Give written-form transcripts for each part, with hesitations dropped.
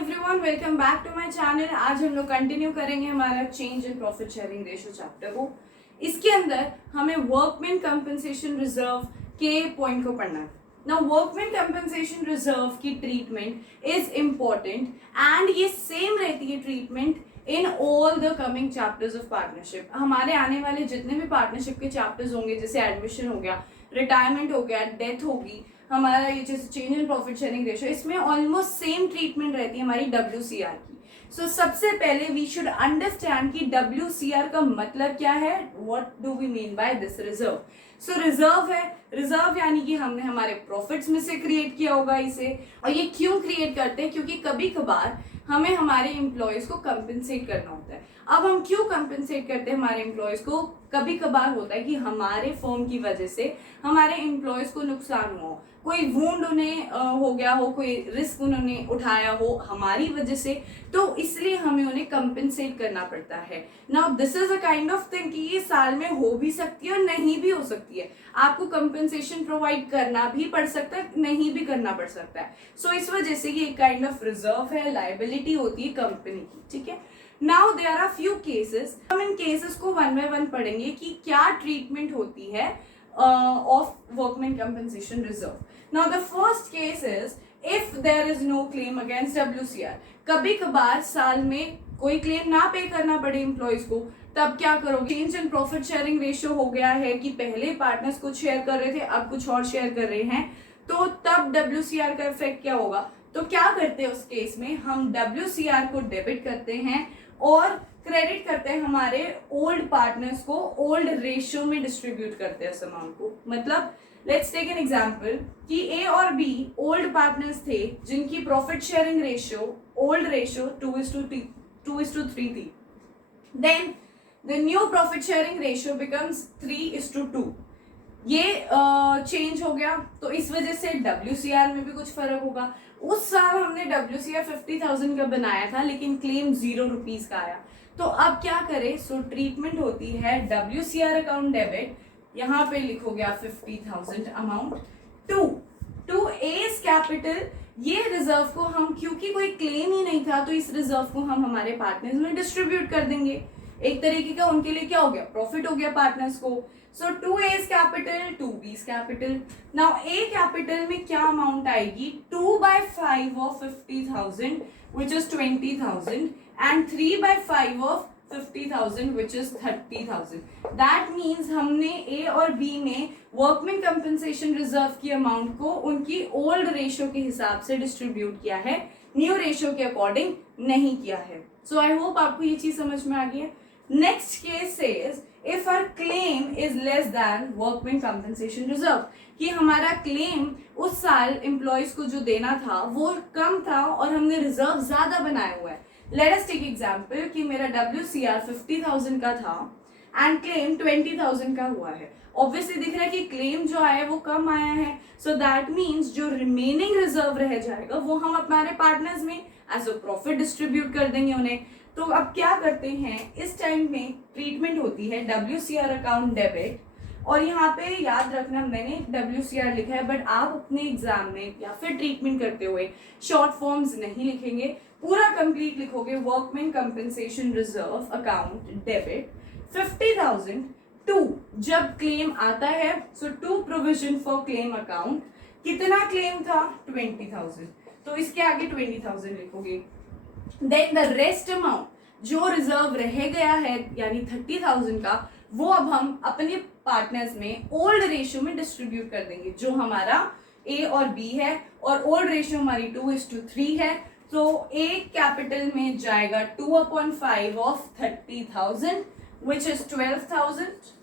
Everyone, welcome back to my channel. आज हम लोग कंटिन्यू करेंगे हमारा change in profit sharing ratio chapter को। इसके अंदर हमें वर्कमैन कंपनसेशन रिजर्व के पॉइंट को पढ़ना है। नाउ वर्कमैन कंपनसेशन रिजर्व की ट्रीटमेंट इज इम्पोर्टेंट एंड ये सेम रहती है treatment in all the coming chapters of partnership. हमारे आने वाले जितने भी पार्टनरशिप के चैप्टर्स होंगे, जैसे एडमिशन हो गया, रिटायरमेंट हो गया, डेथ होगी, हमारा ये जैसे change in profit sharing ratio, इसमें ऑलमोस्ट सेम ट्रीटमेंट रहती है हमारी WCR की। सो सबसे पहले वी शुड अंडरस्टैंड कि WCR का मतलब क्या है, what do we mean by this reserve. So reserve है, रिजर्व यानी कि हमने हमारे प्रॉफिट्स में से क्रिएट किया होगा इसे। और ये क्यों क्रिएट करते हैं, क्योंकि कभी कभार हमें हमारे एम्प्लॉयज को कंपेंसेट करना होता है। अब हम क्यों कंपेंसेट करते हैं हमारे एम्प्लॉयज को, कभी कभार होता है कि हमारे फर्म की वजह से हमारे एम्प्लॉयज को नुकसान हुआ हो, कोई वुंड उन्हें हो गया हो, कोई रिस्क उन्होंने उठाया हो हमारी वजह से, तो इसलिए हमें उन्हें कंपेंसेट करना पड़ता है। Now this is a kind of thing कि ये साल में हो भी सकती है और नहीं भी हो सकती है। आपको कंपेंसेशन प्रोवाइड करना भी पड़ सकता है, नहीं भी करना पड़ सकता है। सो इस वजह से ये एक काइंड ऑफ रिजर्व है, लायबिलिटी होती है कंपनी की। ठीक है, now there are few cases. हम इन केसेस को वन बाय वन पढ़ेंगे कि क्या ट्रीटमेंट होती है of workman compensation reserve. Now the first case is if there is no claim against WCR। कभी कभार साल में कोई क्लेम ना पे करना पड़े एम्प्लॉयज को, तब क्या करोगे, change in profit sharing ratio हो गया है कि पहले पार्टनर्स कुछ शेयर कर रहे थे, अब कुछ और शेयर कर रहे हैं, तो तब WCR का इफेक्ट क्या होगा। तो क्या करते हैं उस केस में, हम WCR को डेबिट करते हैं और क्रेडिट करते हैं हमारे ओल्ड पार्टनर्स को, ओल्ड रेशियो में डिस्ट्रीब्यूट करते हैं उस अमाउंट को। मतलब लेट्स टेक एन एग्जांपल कि A और B ओल्ड पार्टनर्स थे जिनकी profit sharing ratio, old ratio 2:3 थी। Then the new profit sharing ratio becomes 3:2। ये चेंज हो गया, तो इस वजह से WCR में भी कुछ फर्क होगा। उस साल हमने WCR 50,000 का बनाया था, लेकिन क्लेम 0 रुपीज का आया, तो अब क्या करें। सो ट्रीटमेंट होती है WCR अकाउंट डेबिट, यहाँ पे लिखोगे आप 50,000 अमाउंट टू एज कैपिटल। ये रिजर्व को हम, क्योंकि कोई क्लेम ही नहीं था, तो इस रिजर्व को हम हमारे पार्टनर्स में डिस्ट्रीब्यूट कर देंगे। एक तरीके का उनके लिए क्या हो गया, प्रॉफिट हो गया पार्टनर्स को। सो 2A's capital 2B's capital. Now A capital में क्या अमाउंट आएगी, 2/5 of 50,000 which is 20,000 and 3/5 of 50,000 which is 30,000. That means हमने A और B में वर्कमैन कंपनसेशन रिजर्व की अमाउंट को उनकी ओल्ड रेशियो के हिसाब से डिस्ट्रीब्यूट किया है, न्यू रेशियो के अकॉर्डिंग नहीं किया है। सो आई होप आपको ये चीज समझ में आ गई है। Next case says if our claim is less than workman compensation reserve, कि हमारा क्लेम उस साल एम्प्लॉयज को जो देना था वो कम था और हमने रिजर्व ज्यादा बनाया हुआ है। लेट अस टेक एग्जांपल कि मेरा WCR 50,000 का था एंड क्लेम 20,000 का हुआ है। ऑब्वियसली दिख रहा है कि क्लेम जो आया है वो कम आया है, सो दैट मीन्स जो रिमेनिंग रिजर्व रह जाएगा वो हम हमारे पार्टनर्स में एज अ प्रॉफिट डिस्ट्रीब्यूट कर देंगे उन्हें। तो अब क्या करते हैं, इस टाइम में ट्रीटमेंट होती है WCR अकाउंट डेबिट, और यहाँ पे याद रखना मैंने WCR लिखा है, बट आप अपने एग्जाम में या फिर ट्रीटमेंट करते हुए शॉर्ट फॉर्म्स नहीं लिखेंगे, पूरा कंप्लीट लिखोगे। Workman compensation reserve account debit 50,000 to, जब क्लेम आता है, so to provision for claim account. कितना क्लेम था, 20,000, तो इसके आगे 20,000 लिखोगे। देन द रेस्ट अमाउंट जो रिजर्व रह गया है यानी 30,000 का, वो अब हम अपने पार्टनर्स में ओल्ड रेशियो में डिस्ट्रीब्यूट कर देंगे, जो हमारा A और B है, और ओल्ड रेशियो हमारी 2:3 है। तो A कैपिटल में जाएगा 2/5 ऑफ 30,000 विच इज 12,000,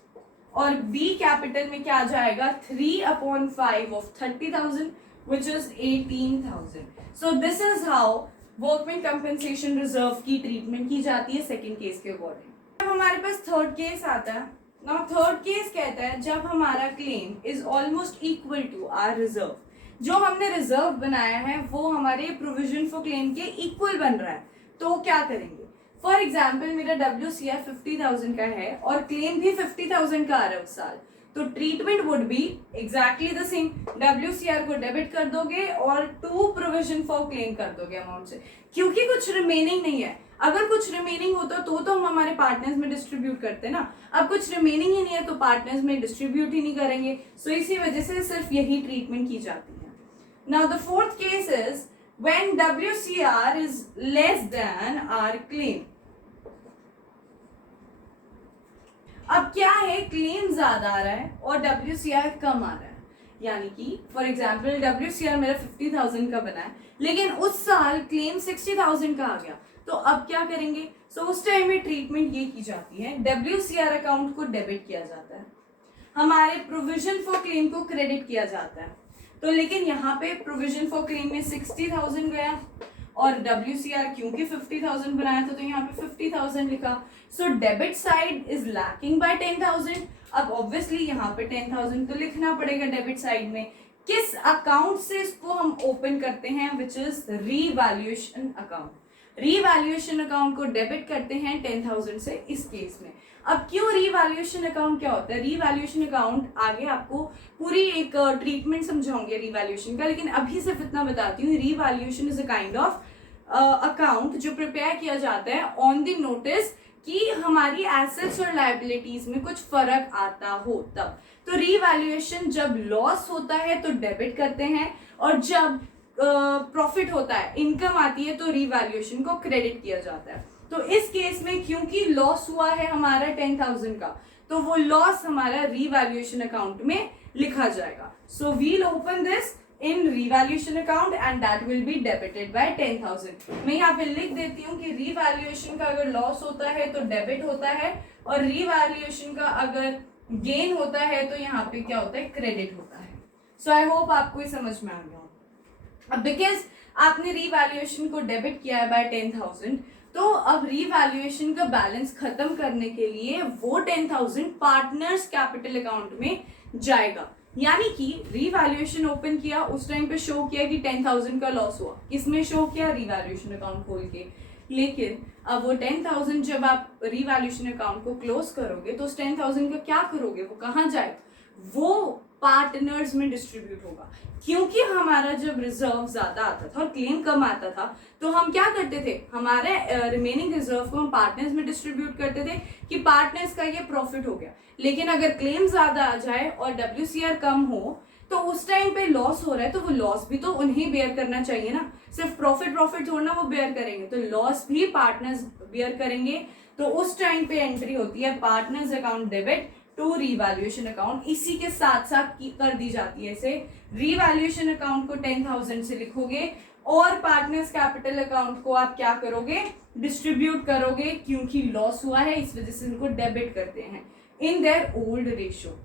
और B कैपिटल में क्या जाएगा, 3/5 of 30,000 which is 18,000। So this is how workman compensation reserve की ट्रीटमेंट की जाती है सेकेंड केस के अकॉर्डिंग। अब हमारे पास थर्ड केस आता है। नाउ थर्ड केस कहता है जब हमारा claim is almost equal to our reserve, जो हमने रिजर्व बनाया है वो हमारे प्रोविजन फॉर क्लेम के इक्वल बन रहा है, तो क्या करेंगे। फॉर एग्जाम्पल मेरा WCR 50,000 का है और क्लेम भी 50,000 का आ रहा है उस साल, तो treatment would be exactly the same, WCR को डेबिट कर दोगे और टू प्रोविजन फॉर क्लेम कर दोगे अमाउंट से, क्योंकि कुछ रिमेनिंग नहीं है। अगर कुछ रिमेनिंग होता तो हम हमारे पार्टनर्स में डिस्ट्रीब्यूट करते ना, अब कुछ रिमेनिंग ही नहीं है तो पार्टनर्स में डिस्ट्रीब्यूट ही नहीं करेंगे, सो इसी वजह से सिर्फ यही ट्रीटमेंट की जाती है। Now the fourth case is when WCR is less than our claim. अब क्या है, क्लेम ज्यादा आ रहा है और WCR कम आ रहा है, यानी कि फॉर एग्जाम्पल WCR मेरा 50,000 का बना है लेकिन उस साल क्लेम 60,000 का आ गया, तो अब क्या करेंगे? सो उस टाइम में ट्रीटमेंट ये की जाती है, WCR अकाउंट को डेबिट किया जाता है, हमारे प्रोविजन फॉर क्लेम को क्रेडिट किया जाता है। तो लेकिन यहाँ पे प्रोविजन फॉर क्लेम में 60,000 गया और WCR क्योंकि 50,000 बनाया था तो यहाँ पे 50,000 लिखा, so debit side is lacking by 10,000। अब ऑब्वियसली यहाँ पे 10,000 तो लिखना पड़ेगा डेबिट साइड में। किस अकाउंट से इसको हम ओपन करते हैं, which is revaluation account. Revaluation account को डेबिट करते हैं 10,000 से इस केस में। अब क्यों रीवैल्यूएशन अकाउंट क्या होता है? रीवैल्यूएशन अकाउंट आगे आपको पूरी एक ट्रीटमेंट समझाऊंगी रीवैल्यूएशन का, लेकिन अभी सिर्फ इतना बताती हूँ, revaluation is a kind of account जो प्रिपेयर किया जाता है ऑन द नोटिस कि हमारी एसेट्स और लायबिलिटीज में कुछ फर्क आता हो तब। तो रीवैल्यूएशन जब लॉस होता है तो डेबिट करते हैं और जब प्रॉफिट होता है, इनकम आती है, तो रीवैल्यूएशन को क्रेडिट किया जाता है। तो इस केस में क्योंकि लॉस हुआ है हमारा 10,000 का, तो वो लॉस हमारा रीवैल्यूएशन अकाउंट में लिखा जाएगा। So we'll open this in revaluation account and that will be debited by 10,000। मैं यहाँ पे लिख देती हूँ कि रीवैल्यूएशन का अगर लॉस होता है तो डेबिट होता है और रीवैल्यूएशन का अगर गेन होता है तो यहाँ पे क्या होता है, क्रेडिट होता है। सो आई होप आपको ये समझ में आ गया। अब बिकॉज आपने रीवैल्यूएशन को डेबिट किया है बाय 10,000, तो अब रीवैल्यूएशन का बैलेंस खत्म करने के लिए वो 10,000 पार्टनर्स कैपिटल अकाउंट में जाएगा। यानी कि रीवैल्यूएशन ओपन किया, उस टाइम पे शो किया कि 10,000 का लॉस हुआ, किसमें शो किया? रीवैल्यूएशन अकाउंट खोल के। लेकिन अब वो 10,000 जब आप रीवैल्यूएशन अकाउंट को क्लोज करोगे तो उस 10,000 का क्या करोगे? वो कहाँ जाएगा? वो पार्टनर्स में डिस्ट्रीब्यूट होगा। क्योंकि हमारा जब रिजर्व ज्यादा आता था और क्लेम कम आता था तो हम क्या करते थे, हमारे रिमेनिंग रिजर्व को हम पार्टनर्स में डिस्ट्रीब्यूट करते थे कि पार्टनर्स का ये प्रॉफिट हो गया। लेकिन अगर क्लेम ज्यादा आ जाए और WCR कम हो तो उस टाइम पे लॉस हो रहा है, तो वो लॉस भी तो उन्हें बेयर करना चाहिए ना, सिर्फ प्रॉफिट थोड़ा ना वो बेयर करेंगे, तो लॉस भी पार्टनर्स बेयर करेंगे। तो उस टाइम पे एंट्री होती है partners account debit to revaluation account, इसी के साथ साथ कर दी जाती है। इसे रीवैल्यूएशन अकाउंट को 10,000 से लिखोगे और पार्टनर्स कैपिटल अकाउंट को आप क्या करोगे? डिस्ट्रीब्यूट करोगे, क्योंकि लॉस हुआ है इस वजह से इनको डेबिट करते हैं इन their old ratio.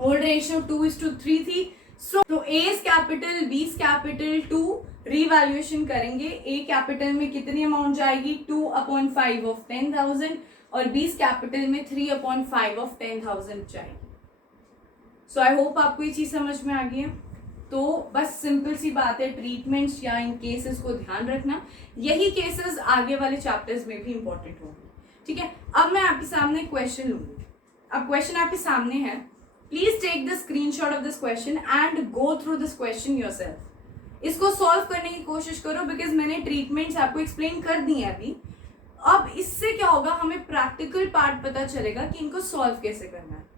Old ratio 2:3 थी। सो तो A's capital, B's capital 2 revaluation करेंगे। A कैपिटल में कितनी अमाउंट जाएगी? 2/5 ऑफ 10,000 और B's कैपिटल में 3/5 ऑफ 10,000 जाएगी। सो आई होप आपको ये चीज समझ में आ गई है। तो बस सिंपल सी बात है, ट्रीटमेंट्स या इन केसेस को ध्यान रखना, यही केसेस आगे वाले चैप्टर्स में भी इंपॉर्टेंट होंगे। ठीक है, अब मैं आपके सामने क्वेश्चन लूंगी। अब क्वेश्चन आपके सामने है, please take the screenshot of this question and go through this question yourself. इसको सॉल्व करने की कोशिश करो, बिकॉज मैंने ट्रीटमेंट्स आपको एक्सप्लेन कर दी है अभी। अब इससे क्या होगा, हमें प्रैक्टिकल पार्ट पता चलेगा कि इनको सॉल्व कैसे करना है।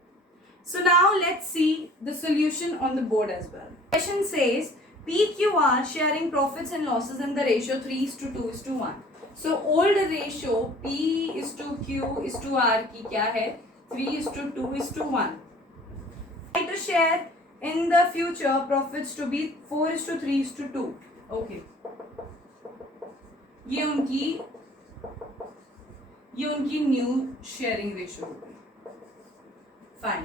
So now let's see the solution on the board as well. Question says PQR sharing profits and losses in the ratio 3:2:1. So old ratio P:2Q:R की क्या है? 3:2:1. Try to share in the future profits to be 4:3:2. Okay. ये उनकी new sharing ratio होगी। Fine.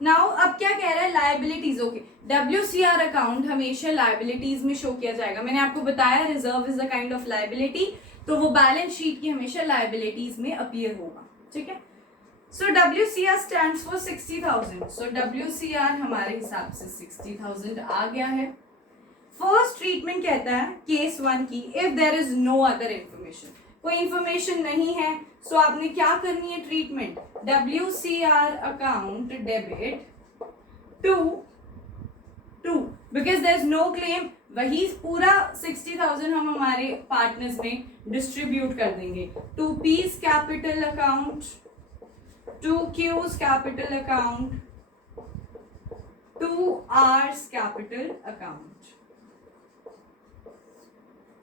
Now अब क्या कह रहा है? लायबिलिटीज। ओके, WCR अकाउंट हमेशा लायबिलिटीज में शो किया जाएगा। मैंने आपको बताया reserve is a kind of liability, तो वो बैलेंस शीट की हमेशा लायबिलिटीज में अपीयर होगा। ठीक है, सो WCR stands for 60,000। So WCR हमारे हिसाब से 60,000 आ गया है। फर्स्ट ट्रीटमेंट कहता है केस 1 की, if there is no other information. कोई इंफॉर्मेशन नहीं है, सो आपने क्या करनी है treatment, WCR account debit to because there is no claim, वही पूरा 60,000 हम हमारे पार्टनर्स में डिस्ट्रीब्यूट कर देंगे to P's capital account, to Q's capital account, to R's capital account.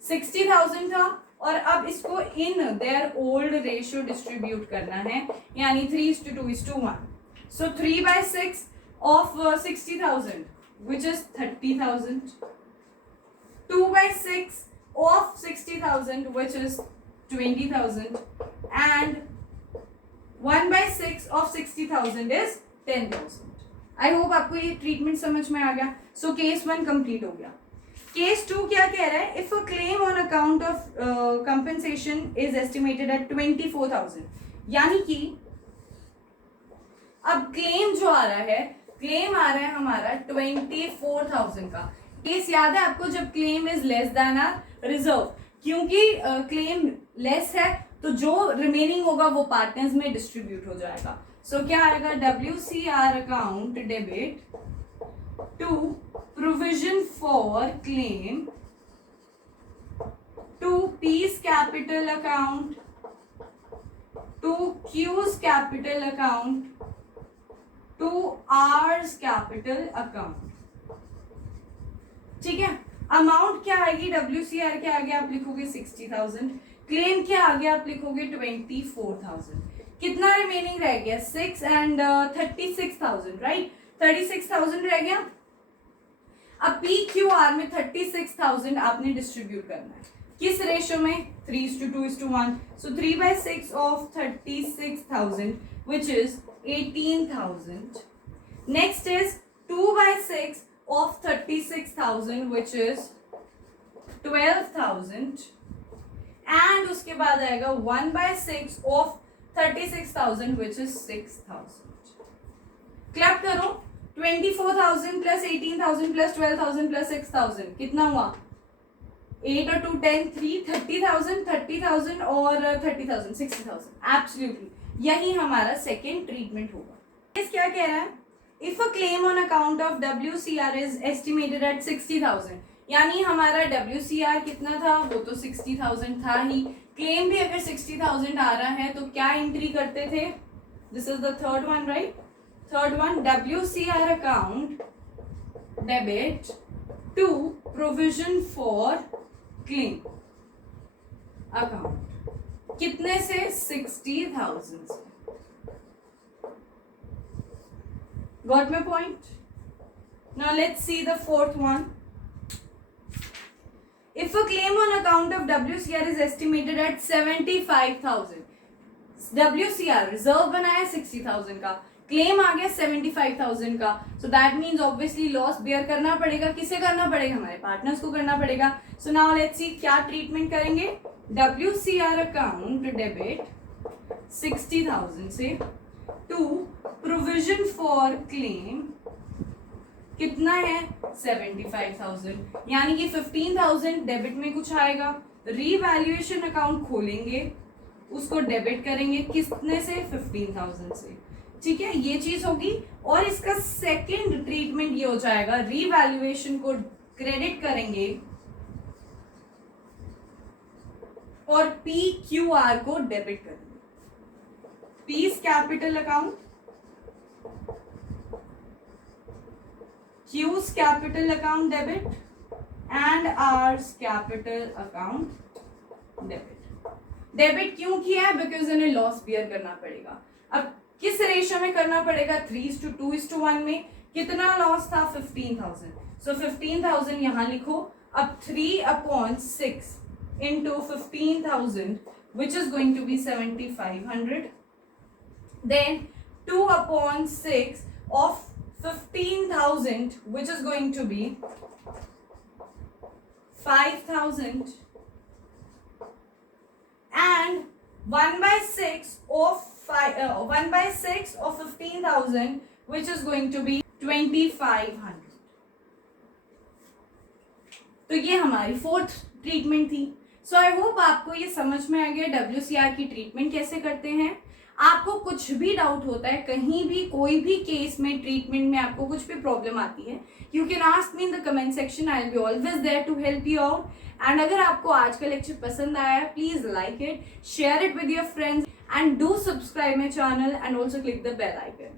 60,000 था और अब इसको in their old ratio distribute करना है, यानी 3:2:1। So 3/6 of 60,000 which is 30,000, 2/6 of 60,000 which is 20,000, and 1/6 of 60,000 is 10,000. I hope आपको ये ट्रीटमेंट समझ में आ गया। सो केस 1 कंप्लीट हो गया। केस 2 क्या कह रहा है, if a claim on account of compensation is estimated at 24,000, यानी कि अब क्लेम जो आ रहा है, क्लेम आ रहा है हमारा 24,000 का। केस याद है आपको, जब claim is less than our reserve, क्योंकि क्लेम लेस है तो जो रिमेनिंग होगा वो पार्टनर्स में डिस्ट्रीब्यूट हो जाएगा। सो क्या आएगा, WCR account debit to provision for claim, to P's capital account, to Q's capital account, to R's capital account. ठीक है, अमाउंट क्या आएगी, WCR क्या आ गया आप लिखोगे 60,000, क्लेम क्या आ गया आप लिखोगे 24,000, कितना रिमेनिंग रह गया 6 एंड 36,000, राइट, 36,000 रह गया। अब PQR में 36,000 आपने डिस्ट्रीब्यूट करना है, किस रेशियो में, 3:2:1। So 3/6 of 36,000 which is 18,000. Next is 2/6 of 36,000 which is 12,000, and उसके बाद आएगा 1/6 of 36,000 which is 6,000. क्लैप करो, 24,000 प्लस 18,000 प्लस 12,000 प्लस 6,000 कितना हुआ, 8 और 2 10 3 30,000, 30,000 और 30,000 60,000। एब्सोल्युटली यही हमारा सेकेंड ट्रीटमेंट होगा। इस क्या कह रहा है, if a claim on account of WCR is estimated at 60,000, यानी हमारा WCR कितना था, वो तो 60,000 था ही, क्लेम भी अगर 60,000 आ रहा है तो क्या एंट्री करते थे, this is the third one, right, third one, WCR account debit to provision for claim account, कितने से, 60,000 से। Got my point? Now let's see the fourth one. If a claim on account of WCR is estimated at 75,000, WCR reserve बनाया 60,000 का, क्लेम आ गया 75,000 का, so that means obviously loss bear करना पड़ेगा, किसे करना पड़ेगा, हमारे पार्टनर्स को करना पड़ेगा। सो नाउ लेट्स सी क्या ट्रीटमेंट करेंगे, WCR अकाउंट डेबिट 60,000 से टू प्रोविजन फॉर क्लेम, कितना है 75,000, यानी कि 15,000 डेबिट में कुछ आएगा, रीवैल्यूएशन अकाउंट खोलेंगे, उसको डेबिट करेंगे कितने से, 15,000 से। ठीक है, ये चीज होगी। और इसका सेकेंड ट्रीटमेंट ये हो जाएगा, रीवैल्यूएशन को क्रेडिट करेंगे और PQR को डेबिट करेंगे, piece capital account, Q's capital account debit and R's capital account debit. Debit क्यों किया है, बिकॉज इन्हें लॉस बियर करना पड़ेगा। अब किस रेशियो में करना पड़ेगा, 3:2:1 में, कितना लॉस था 15,000, सो 15,000 यहां लिखो। अब 3/6 into 15,000 which is going to be 7,500, then 2/6 of 15,000 which is going to be 5,000, and 1/6 of 15,000 which is going to be 2,500। तो ये हमारी फोर्थ ट्रीटमेंट थी। सो आई होप आपको ये समझ में आ गया WCR की ट्रीटमेंट कैसे करते हैं। आपको कुछ भी डाउट होता है, कहीं भी कोई भी केस में ट्रीटमेंट में आपको कुछ भी प्रॉब्लम आती है, you can ask me in the comment section, I will be always there to help you out. And अगर आपको आज का लेक्चर पसंद आया है, please like it, share it with your friends and do subscribe my channel and also click the bell icon.